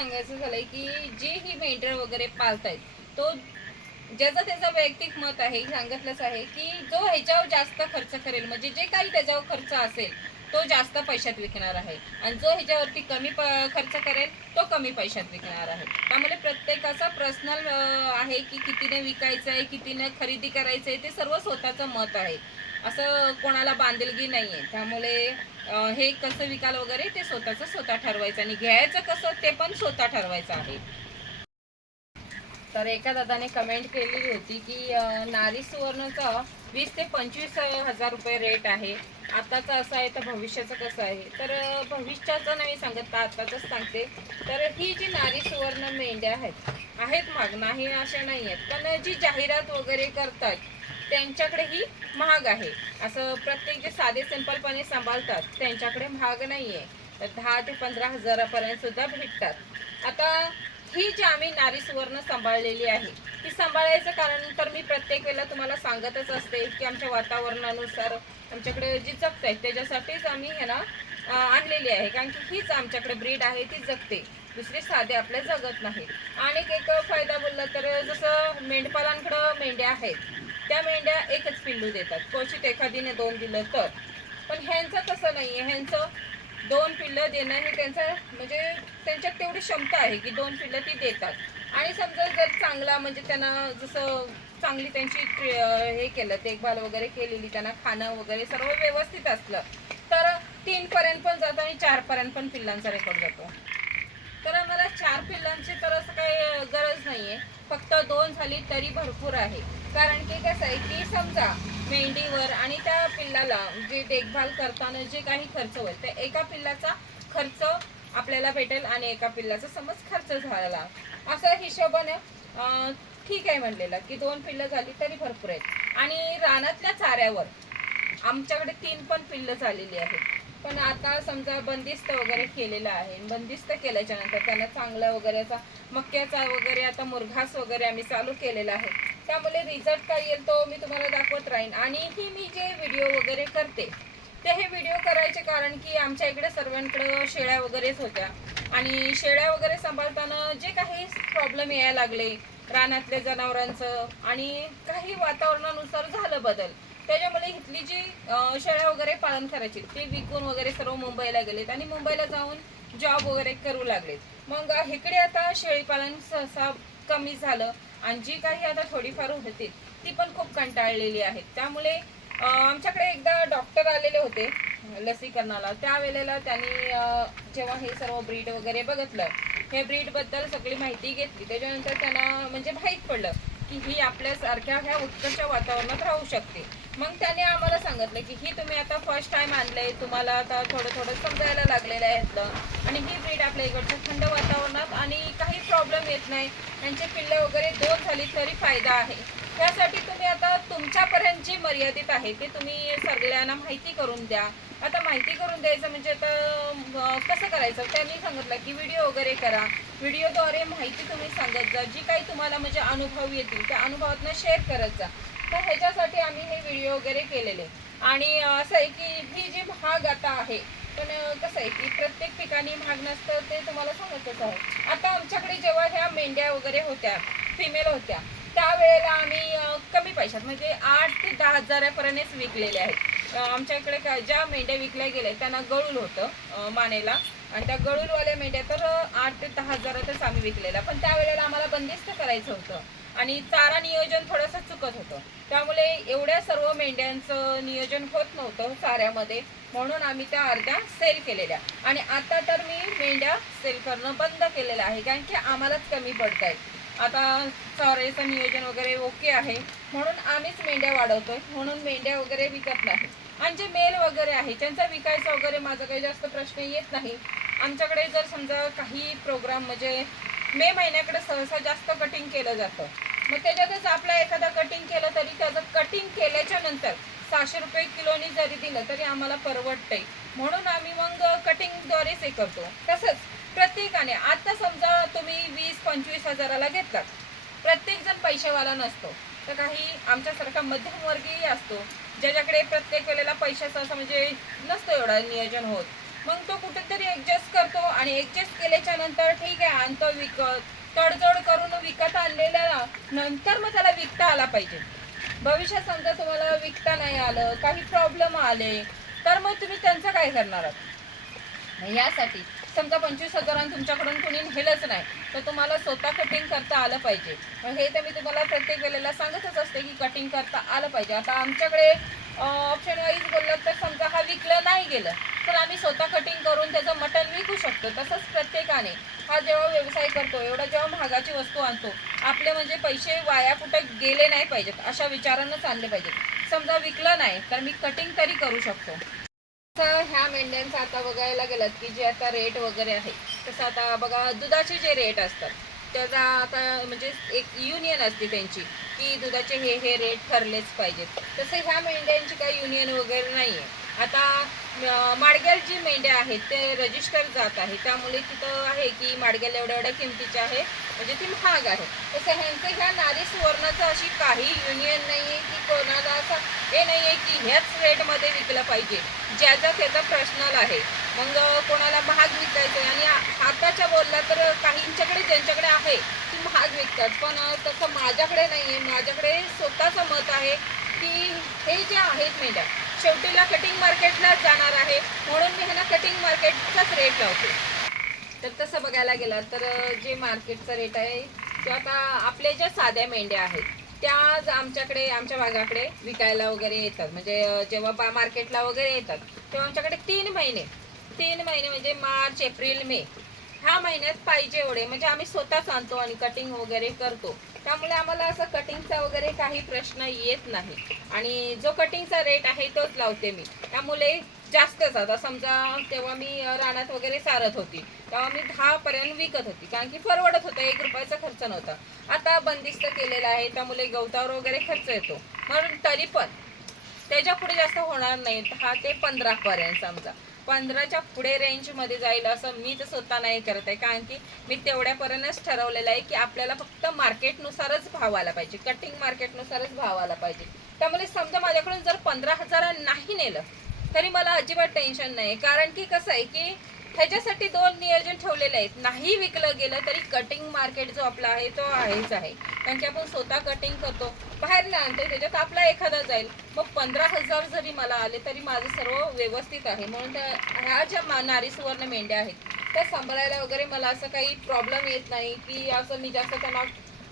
सांगायचं झालंय की जे ही मेंढर वगैरे पाळतायत तो ज्याचं त्याचं वैयक्तिक मत आहे सांगितलंच आहे की जो ह्याच्यावर जास्त खर्च करेल म्हणजे जे काही त्याच्यावर खर्च असेल तो जास्त पैशात विकणार आहे. आणि जो ह्याच्यावरती कमी प खर्च करेल तो कमी पैशात विकणार आहे. त्यामुळे प्रत्येकाचा पर्सनल आहे की कितीने विकायचं आहे कितीने खरेदी करायचं आहे ते सर्व स्वतःचं मत आहे. असं कोणाला बांधिलगी नाही आहे त्यामुळे हे कसं विकाल वगैरे ते स्वतःचं स्वतः ठरवायचं आणि घ्यायचं कसं ते पण स्वतः ठरवायचं आहे. तर एका दादाने कमेंट केलेली होती की नारी सुवर्णचा वीस ते पंचवीस हजार रुपये रेट आहे. आताचं असं आहे तर भविष्याचं कसं आहे? तर भविष्याचं नाही सांगत तर आत्ताचंच सांगते. तर ही जी नारी सुवर्ण मेंढ्या आहेत आहेत महाग नाही अशा नाही आहेत पण जी जाहिरात वगैरे करतात त्यांच्याकडे ही महाग आहे. असं प्रत्येक जे साधे सिंपलपणे सांभाळतात त्यांच्याकडे महाग नाही आहे तर दहा ते पंधरा हजारापर्यंत सुद्धा भेटतात. आता ही जी आम्ही नारी सुवर्ण सांभाळलेली आहे ती सांभाळायचं कारण तर मी प्रत्येक वेळेला तुम्हाला सांगतच असते की आमच्या वातावरणानुसार आमच्याकडे जी जगत आहेत त्याच्यासाठीच आम्ही हे ना आणलेली आहे. कारण की हीच आमच्याकडे ब्रीड आहे ती जगते. दुसरी साधे आपल्या जगत नाही आणि एक फायदा बोलला तर जसं मेंढपालांकडं मेंढ्या आहेत त्या मेंढ्या एकच पिल्लू देतात. क्वचित एखादीने दोन दिलं तर. पण ह्यांचं तसं नाही आहे ह्यांचं दोन पिल्लं देणं हे त्यांचं म्हणजे त्यांच्यात तेवढी क्षमता आहे की दोन पिल्लं ती देतात. आणि समजा जर चांगला म्हणजे त्यांना जसं चांगली त्यांची हे केलं देखभाल वगैरे केलेली त्यांना खाणं वगैरे सर्व व्यवस्थित असलं तर तीनपर्यंत पण जातं आणि चारपर्यंत पण पिल्लांचा रेकॉर्ड जातो. तर आम्हाला चार पिल्लांची तर असं काही गरज नाही आहे फक्त दोन झाली तरी भरपूर आहे. कारण की कसं आहे की समजा मेंढीवर आणि त्या पिल्लाला जे देखभाल करताना जे काही खर्च होईल त्या एका पिल्लाचा खर्च आपल्याला भेटेल आणि एका पिल्लाचा समज खर्च झाला. असा हिशोबाने ठीक आहे म्हणलेलं की दोन पिल्लं झाली तरी भरपूर आहेत. आणि रानातल्या चाऱ्यावर आमच्याकडे तीन पण पिल्लं झालेली आहेत. पण आता समजा बंदिस्त वगैरे केलेलं आहे. बंदिस्त केल्याच्यानंतर त्यांना चांगला वगैरे असा मक्याचा वगैरे आता मुरघास वगैरे आम्ही चालू केलेला आहे. त्यामुळे रिझल्ट काय येईल तो मी तुम्हाला दाखवत राहीन. आणि ही मी जे व्हिडिओ वगैरे करते ते हे व्हिडिओ करायचे कारण की आमच्या इकडे सर्वांकडं शेळ्या वगैरेच होत्या. आणि शेळ्या वगैरे सांभाळताना जे काही प्रॉब्लेम यायला लागले रानातल्या जनावरांचं आणि काही वातावरणानुसार झालं बदल. त्याच्यामुळे इथली जी शेळ्या वगैरे पालन करायची ते विकून वगैरे सर्व मुंबईला गेलेत आणि मुंबईला जाऊन जॉब वगैरे करू लागलेत. मग इकडे आता शेळीपालन सहसा कमी झालं. आणि जी काही आता थोडीफार होती ती पण खूप कंटाळलेली आहेत त्यामुळे आमच्याकडे एकदा डॉक्टर आलेले होते लसीकरणाला. त्यावेळेला त्यांनी जेव्हा हे सर्व ब्रीड वगैरे बघितलं हे ब्रीडबद्दल सगळी माहिती घेतली. त्याच्यानंतर त्यांना म्हणजे माहीत पडलं की ही आपल्यासारख्या ह्या उत्कर्ष वातावरणात राहू शकते. मग त्याने आम्हाला सांगितलं की ही तुम्ही आता फर्स्ट टाईम आणलंय तुम्हाला आता थोडं थोडं समजायला लागलेलं आहे आणि ही ब्रीड आपल्या इकडच्या थंड वातावरणात आणि काही प्रॉब्लेम येत नाही. त्यांचे पिल्लं वगैरे दोन झाली तरी फायदा आहे. त्यासाठी तुम्ही आता तुमच्यापर्यंत जी मर्यादित आहे ते तुम्ही सगळ्यांना माहिती करून द्या. आता माहिती करून द्यायचं म्हणजे आता कसं करायचं? त्यांनी सांगितलं की व्हिडिओ वगैरे करा. व्हिडिओद्वारे माहिती तुम्ही सांगत जा. जी काही तुम्हाला म्हणजे अनुभव येतील त्या अनुभवातनं शेअर करत जा. तर ह्याच्यासाठी आम्ही हे व्हिडिओ वगैरे केलेले. आणि असं आहे की ही जी महाग आता आहे पण कसं आहे की प्रत्येक ठिकाणी महाग नसतं ते तुम्हाला सांगतच आहे. आता आमच्याकडे जेव्हा ह्या मेंढ्या वगैरे होत्या फिमेल होत्या त्यावेळेला आम्ही कमी पैशात म्हणजे आठ ते दहा हजारापर्यंतच विकलेले आहेत. आमच्याकडे का- ज्या मेंढ्या विकल्या गेल्या त्यांना गळूल होतं मानेला. आणि त्या गळूलवाल्या मेंढ्या तर आठ ते दहा हजारातच आम्ही विकलेल्या. पण त्यावेळेला आम्हाला बंदिस्त करायचं होतं. आणि चारा नियोजन थोडंसं चुकत होतं. त्यामुळे एवढ्या सर्व मेंढ्यांचं नियोजन होत नव्हतं चाऱ्यामध्ये. म्हणून आम्ही त्या अर्ध्या सेल केलेल्या. आणि आता तर मी मेंढ्या सेल करणं बंद केलेलं आहे कारण की आम्हालाच कमी पडत आहेत आता चाऱ्याचं नियोजन वगैरे ओके आहे. म्हणून आम्हीच मेंढ्या वाढवतोय. म्हणून मेंढ्या वगैरे विकत नाही. आणि जे मेल वगैरे आहे त्यांचा विकायचा वगैरे माझा काही जास्त प्रश्न येत नाही. आमच्याकडे जर समजा काही प्रोग्राम म्हणजे मे महिन्याकडे सहसा जास्त कटिंग केलं जातं. मग त्याच्यातच आपला एखादा कटिंग केलं तरी त्याचं कटिंग केल्याच्यानंतर सहाशे रुपये किलोनी जरी दिलं तरी आम्हाला परवडतंय. म्हणून आम्ही मग कटिंगद्वारेच हे करतो. तसंच प्रत्येकाने आता समजा तुम्ही वीस पंचवीस हजाराला घेतलात. प्रत्येक जण पैसेवाला नसतो. तर काही आमच्यासारखा मध्यमवर्गीय असतो ज्याच्याकडे प्रत्येक वेळेला पैशाचं असं म्हणजे नसतं एवढा नियोजन होत. मग तो कुठेतरी ऍडजस्ट करतो आणि ऍडजस्ट केल्याच्यानंतर ठीक आहे आणतो विकत तडजोड करून विकत आणलेल्या नंतर मग त्याला विकता आला पाहिजे. भविष्यात समजा तुम्हाला विकता नाही आलं काही प्रॉब्लेम आले तर मग तुम्ही त्यांचं काय करणार आहात? यासाठी समजा पंचवीस हजारांनी तुमच्याकडून कोणी नेलंच नाही तर तुम्हाला स्वतः कटिंग करता आलं पाहिजे. मग हे तर मी तुम्हाला प्रत्येक वेळेला सांगतच असते की कटिंग करता आलं पाहिजे. आता आमच्याकडे ऑप्शन वाईज बोललं तर समजा हा विकलं नाही गेलं तर आम्ही स्वतः कटिंग करून त्याचं मटण विकू शकतो. तसंच ठिकाणे हा जेव्हा व्यवसाय करतो एवढा जेव्हा महागाची वस्तू आणतो आपले म्हणजे पैसे वाया कुठं गेले नाही पाहिजेत अशा विचारांनाच आणले पाहिजेत. समजा विकलं नाही तर मी कटिंग तरी करू शकतो. तर ह्या मेंढ्यांचं आता बघायला गेलं की जे आता रेट वगैरे आहे तसं आता बघा दुधाचे जे रेट असतात त्याचा आता म्हणजे एक युनियन असते त्यांची की दुधाचे हे हे रेट ठरलेच पाहिजेत. तसं ह्या मेंढ्यांची काही युनियन वगैरे नाही आहे आता अं, माडग्याल जी मेंढ्या आहेत ते रजिस्टर जात आहे. त्यामुळे तिथं आहे की माडग्याला एवढ्या एवढ्या किमतीच्या आहे. म्हणजे ती महाग आहे. तसं ह्यांचं ह्या नारी सुवर्णाचं अशी काही युनियन नाही आहे की कोणाला असं हे नाही आहे की ह्याच रेटमध्ये विकलं पाहिजे. ज्याचा त्याचा प्रश्नल आहे. मग कोणाला महाग विकायचं आणि हाताच्या आताच्या बोलला तर काहींच्याकडे ज्यांच्याकडे आहे ती महाग विकतात. पण तसं माझ्याकडे नाही आहे माझ्याकडे स्वतःचं मत आहे की हे जे आहेत मेंढ्या शेवटीला कटिंग मार्केटलाच जाणार आहे. म्हणून मी ह्यांना कटिंग मार्केटचाच रेट लावते. तर तसं बघायला गेलं तर जे मार्केटचा रेट आहे तो आता आपले ज्या साध्या मेंढ्या आहेत त्या आमच्याकडे आमच्या भागाकडे विकायला वगैरे येतात. म्हणजे जेव्हा बा मार्केटला वगैरे येतात तेव्हा आमच्याकडे तीन महिने तीन महिने म्हणजे मार्च एप्रिल मे ह्या महिन्यात पाहिजे एवढे. म्हणजे आम्ही स्वतःच आणतो आणि कटिंग वगैरे करतो. त्यामुळे आम्हाला असं कटिंगचा वगैरे काही प्रश्न येत नाही. आणि जो कटिंगचा रेट आहे तोच लावते मी. त्यामुळे जास्तच. आता समजा तेव्हा मी रानात वगैरे सारत होती. तेव्हा मी दहा पर्यंत विकत होती. कारण की परवडत होतं. एक रुपयाचा खर्च नव्हता. आता बंदिस्त केलेला आहे. त्यामुळे गवतावर वगैरे खर्च येतो. म्हणून तरी पण त्याच्या पुढे जास्त होणार नाही. दहा ते पंधरा पर्यंत समजा. पंधराच्या पुढे रेंजमध्ये जाईल असं मी तर स्वतः नाही करत आहे. कारण की मी तेवढ्यापर्यंतच ठरवलेलं आहे की आपल्याला फक्त मार्केटनुसारच भाव आला पाहिजे. कटिंग मार्केटनुसारच भाव आला पाहिजे. त्यामुळे समजा माझ्याकडून जर पंधरा हजार नाही नेलं तरी मला अजिबात टेन्शन नाही कारण की कसं आहे की ह्याच्यासाठी दोन नियोजन ठेवलेले आहेत. नाही विकलं गेलं तरी कटिंग मार्केट जो आपला आहे तो आहेच आहे. कारण की आपण स्वतः कटिंग करतो. बाहेर आणते त्याच्यात आपला एखादा जाईल. मग पंधरा हजार जरी मला आले तरी माझं सर्व व्यवस्थित आहे. म्हणून ह्या ज्या नारी सुवर्ण मेंढ्या आहेत त्या सांभाळायला वगैरे मला असं काही प्रॉब्लेम येत नाही की असं मी जास्त त्यांना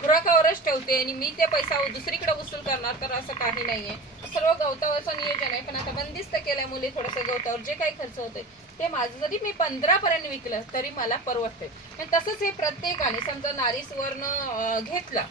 खुराकावरच ठेवते आणि मी ते पैसा दुसरीकडे वसूल करणार तर असं काही नाही आहे सर्व गवतावरचं नियोजन आहे पण आता बंदिस्त केल्यामुळे थोडंसं गवतावर जे काही खर्च होते ते माझं जरी मी पंधरापर्यंत विकलं तरी मला परवडते आणि तसंच हे प्रत्येकाने समजा नारी सुवर्ण घेतला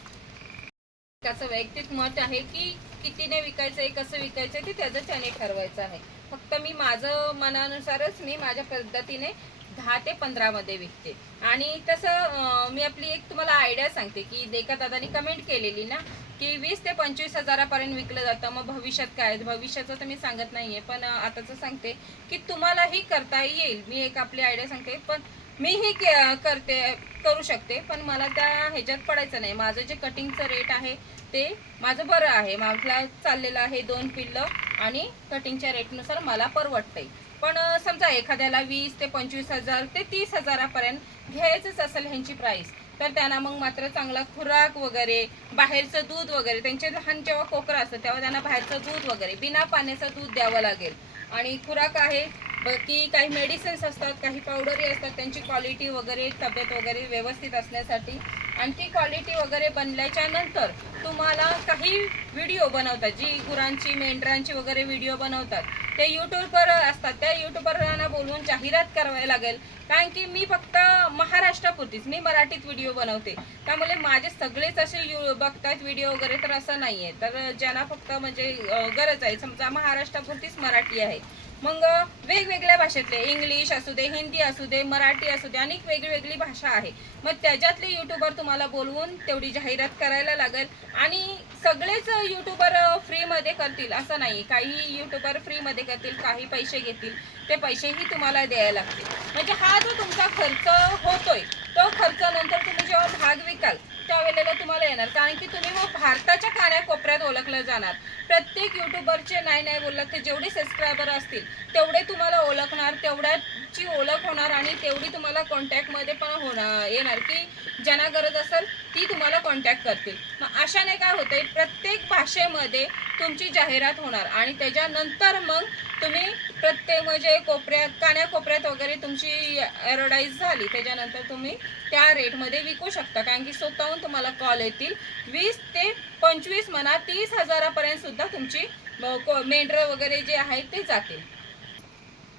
त्याचं वैयक्तिक मत आहे की कितीने विकायचं आहे कसं विकायचं आहे ते त्याचं त्याने ठरवायचं आहे. फक्त मी माझं मनानुसारच मी माझ्या पद्धतीने दहा ते पंधरामध्ये विकते. आणि तसं मी आपली एक तुम्हाला आयडिया सांगते की देखा दादानी कमेंट केलेली ना की वीस ते पंचवीस हजारापर्यंत विकलं जातं. मग भविष्यात काय? भविष्याचं तर मी सांगत नाही आहे पण आताचं सांगते की तुम्हालाही करता येईल. मी एक आपली आयडिया सांगते पण मीही के- करते करू शकते पण मला त्या ह्याच्यात पडायचं नाही. माझं जे कटिंगचं रेट आहे ते माझं बरं आहे. माझला चाललेलं आहे दोन पिल्लं आणि कटिंगच्या रेटनुसार मला परवडतंय. पण समजा एखाद्याला वीस ते पंचवीस हजार ते तीस हजारापर्यंत घ्यायचंच असेल ह्यांची प्राईस तर त्यांना मग मात्र चांगला खुराक वगैरे बाहेरचं दूध वगैरे त्यांचे लहान जेव्हा कोकरं असतं तेव्हा त्यांना बाहेरचं दूध वगैरे बिना पाण्याचं दूध द्यावं लागेल. आणि खुराक आहे बाकी काही मेडिसिन्स असतात काही पावडरी असतात त्यांची क्वालिटी वगैरे तब्येत वगैरे व्यवस्थित असण्यासाठी. आणि ती क्वालिटी वगैरे बनल्याच्या नंतर तुम्हाला काही व्हिडिओ बनवतात जी गुरांची मेंढरांची वगैरे व्हिडिओ बनवतात. ते यूट्यूबवर असतात. त्या यूट्यूबरांना बोलवून जाहिरात करावी लागेल. कारण की मी फक्त महाराष्ट्रापुरतीच मी मराठीत व्हिडिओ बनवते. त्यामुळे माझे सगळेच असे यू बघतात व्हिडिओ वगैरे तर असं नाही आहे तर ज्यांना फक्त म्हणजे गरज आहे समजा महाराष्ट्रापुरतीच मराठी आहे. मग वेगवेगळ्या भाषेतले इंग्लिश असू दे हिंदी असू दे मराठी असू दे अनेक वेगळी भाषा आहे. मग त्याच्यातले युट्यूबर तुम्हाला बोलवून तेवढी जाहिरात करायला लागेल. आणि सगळेच युट्यूबर फ्रीमध्ये करतील असं नाही. काही युट्यूबर फ्रीमध्ये करतील काही पैसे घेतील. ते पैसेही तुम्हाला द्यायला लागतील. म्हणजे हा जो तुमचा खर्च होतोय तो खर्च नंतर तुम्ही जेव्हा भाग विकाल त्यावेळेला तुम्हाला येणार. कारण की तुम्ही मग भारताच्या कान्याकोपऱ्यात ओळखलं जाणार. प्रत्येक युट्यूबरचे नाही नाही बोललात ते जेवढे सबस्क्रायबर असतील तेवढे तुम्हाला ओळखणार तेवढ्या ची ओळख होणार आणि तेवढी तुम्हाला कॉन्टॅक्टमध्ये पण होणार येणार. की ज्यांना गरज असेल ती तुम्हाला कॉन्टॅक्ट करतील. मग अशाने काय होतंय प्रत्येक भाषेमध्ये तुमची जाहिरात होणार आणि त्याच्यानंतर मग तुम्ही प्रत्येक म्हणजे कोपऱ्यात कान्याकोपऱ्यात वगैरे तुमची ॲडव्हर्टाईज झाली त्याच्यानंतर तुम्ही त्या रेटमध्ये विकू शकता. कारण की स्वतःहून तुम्हाला कॉल येतील. वीस ते पंचवीस म्हणा तीस हजारापर्यंत सुद्धा तुमची को- मेंढरं वगैरे जे आहेत ते जातील.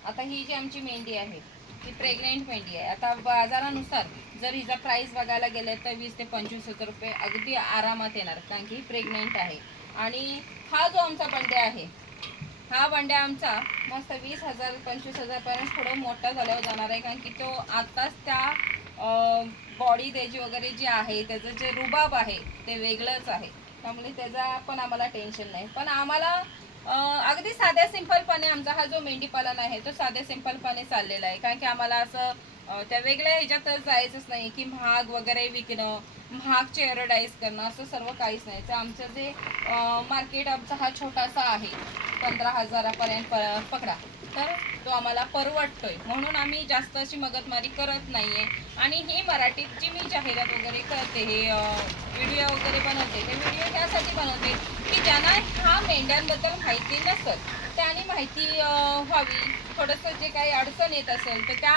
आता ही जी आमची मेंढी आहे ही प्रेग्नेंट मेंढी आहे. आता बाजारानुसार जर हिचा प्राईस बघायला गेलं तर वीस ते पंचवीस हजार रुपये अगदी आरामात येणार कारण की ही प्रेग्नेंट आहे. आणि हा जो आमचा बंड्या आहे हा बंड्या आमचा मस्त वीस हजार पंचवीस हजारपर्यंत थोडं मोठा झाल्यावर जाणार आहे कारण की तो आत्ताच त्या बॉडी त्याची वगैरे जी आहे त्याचं जे रुबाब आहे ते वेगळंच आहे. त्यामुळे त्याचा पण आम्हाला टेन्शन नाही. पण आम्हाला अगदी साध्या सिंपलपणे आमचा हा जो मेंढीपालन आहे तो साध्या सिंपलपणे चाललेला आहे. कारण की आम्हाला असं त्या वेगळ्या ह्याच्यात जायचंच नाही की महाग वगैरे विकणं महागचे एरोडाईज करणं असं सर्व काहीच नाही. तर आमचं जे मार्केट आमचा हा छोटासा आहे. पंधरा हजारापर्यंत प- पकडा. तर तो आम्हाला परवडतोय. म्हणून आम्ही जास्त अशी मगतमारी करत नाहीये. आणि ही मराठीत जी मी जाहिरात वगैरे करते हे व्हिडिओ वगैरे बनवते हे व्हिडिओ त्यासाठी बनवते की ज्यांना ह्या मेंढ्यांबद्दल माहिती नसत त्याने माहिती व्हावी. थोडंसं जे काही अडचण येत असेल तर त्या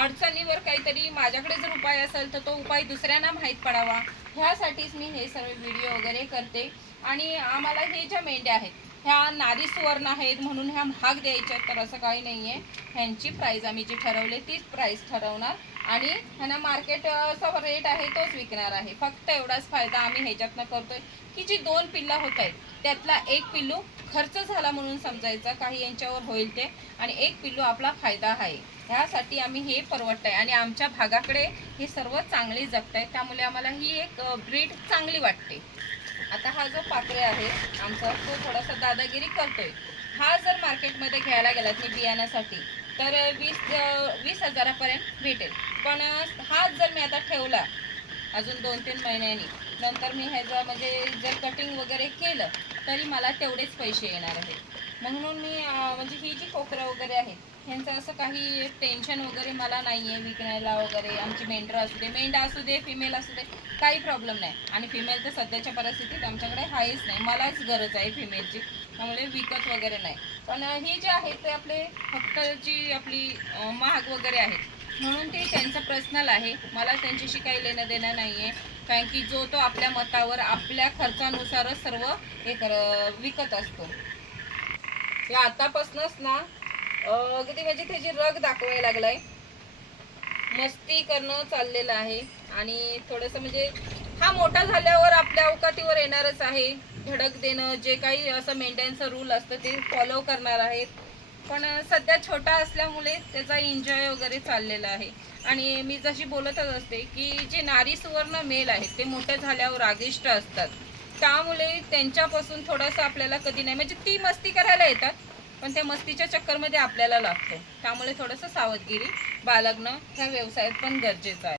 अडचणीवर काहीतरी माझ्याकडे जर उपाय असेल तर तो उपाय दुसऱ्यांना माहीत पडावा. ह्यासाठीच मी हे सर्व व्हिडिओ वगैरे करते. आणि आम्हाला हे ज्या मेंढ्या आहेत ह्या नारी सुवर्ण आहेत म्हणून ह्या महाग द्यायच्या तर असं काही नाही आहे ह्यांची प्राईज आम्ही जी ठरवली तीच प्राईज ठरवणार. आणि ह्यांना मार्केटचा रेट आहे तोच विकणार आहे. फक्त एवढाच फायदा आम्ही ह्याच्यातनं करतोय की जी दोन पिल्ला होत आहेत त्यातला एक पिल्लू खर्च झाला म्हणून समजायचा काही यांच्यावर होईल ते. आणि एक पिल्लू आपला फायदा आहे. ह्यासाठी आम्ही हे परवडत आहे आणि आमच्या भागाकडे हे सर्व चांगले जगत आहे त्यामुळे आम्हाला ही एक ब्रीड चांगली वाटते. आता हा जो पात्रे आहे आमचा तो थोडासा दादागिरी करतोय. हा जर मार्केटमध्ये घ्यायला गेला मी बियाण्यासाठी तर वीस वीस हजारापर्यंत भेटेल. पण हाच जर मी आता ठेवला अजून दोन तीन महिन्यांनी नंतर मी ह्याचं म्हणजे जर कटिंग वगैरे केलं तरी मला तेवढेच पैसे येणार आहेत. म्हणून मी म्हणजे ही जी कोकरं वगैरे आहेत ह्यांचं असं काही टेन्शन वगैरे मला नाही आहे विकण्याला वगैरे. आमची मेंढरं असू दे मेंढा असू दे फिमेल असू दे काही प्रॉब्लेम नाही. आणि फिमेल तर सध्याच्या परिस्थितीत आमच्याकडे आहेच नाही. मलाच गरज आहे फिमेलची त्यामुळे विकत वगैरे नाही. पण ही जे आहे ते आपले फक्त जी आपली महाग वगैरे आहेत. म्हणून ते त्यांचं पर्सनल आहे. मला त्यांच्याशी काही लेणं देणं नाही आहे कारण की जो तो आपल्या मतावर आपल्या खर्चानुसारच सर्व हे कर विकत असतो. हे आतापासूनच ना अगदी म्हणजे त्याची रग दाखवायला लागलाय मस्ती करणं चाललेलं आहे. आणि थोडंसं म्हणजे हा मोठा झाल्यावर आपल्या अवकातीवर येणारच आहे. धडक देणं जे काही असं मेंढ्यांचं रूल असतं ते फॉलो करणार आहेत. पण सध्या छोटा असल्यामुळे त्याचा एन्जॉय वगैरे चाललेला आहे. आणि मी जशी बोलतच असते की जे नारी सुवर्ण मेल आहेत ते मोठे झाल्यावर रागिष्ट असतात. त्यामुळे त्यांच्यापासून थोडंसं आपल्याला कधी नाही म्हणजे ती मस्ती करायला येतात. पण त्या मस्तीच्या चक्करमध्ये आपल्याला लागतो त्यामुळे थोडंसं सावधगिरी बाळगणं ह्या व्यवसायात पण गरजेचं आहे.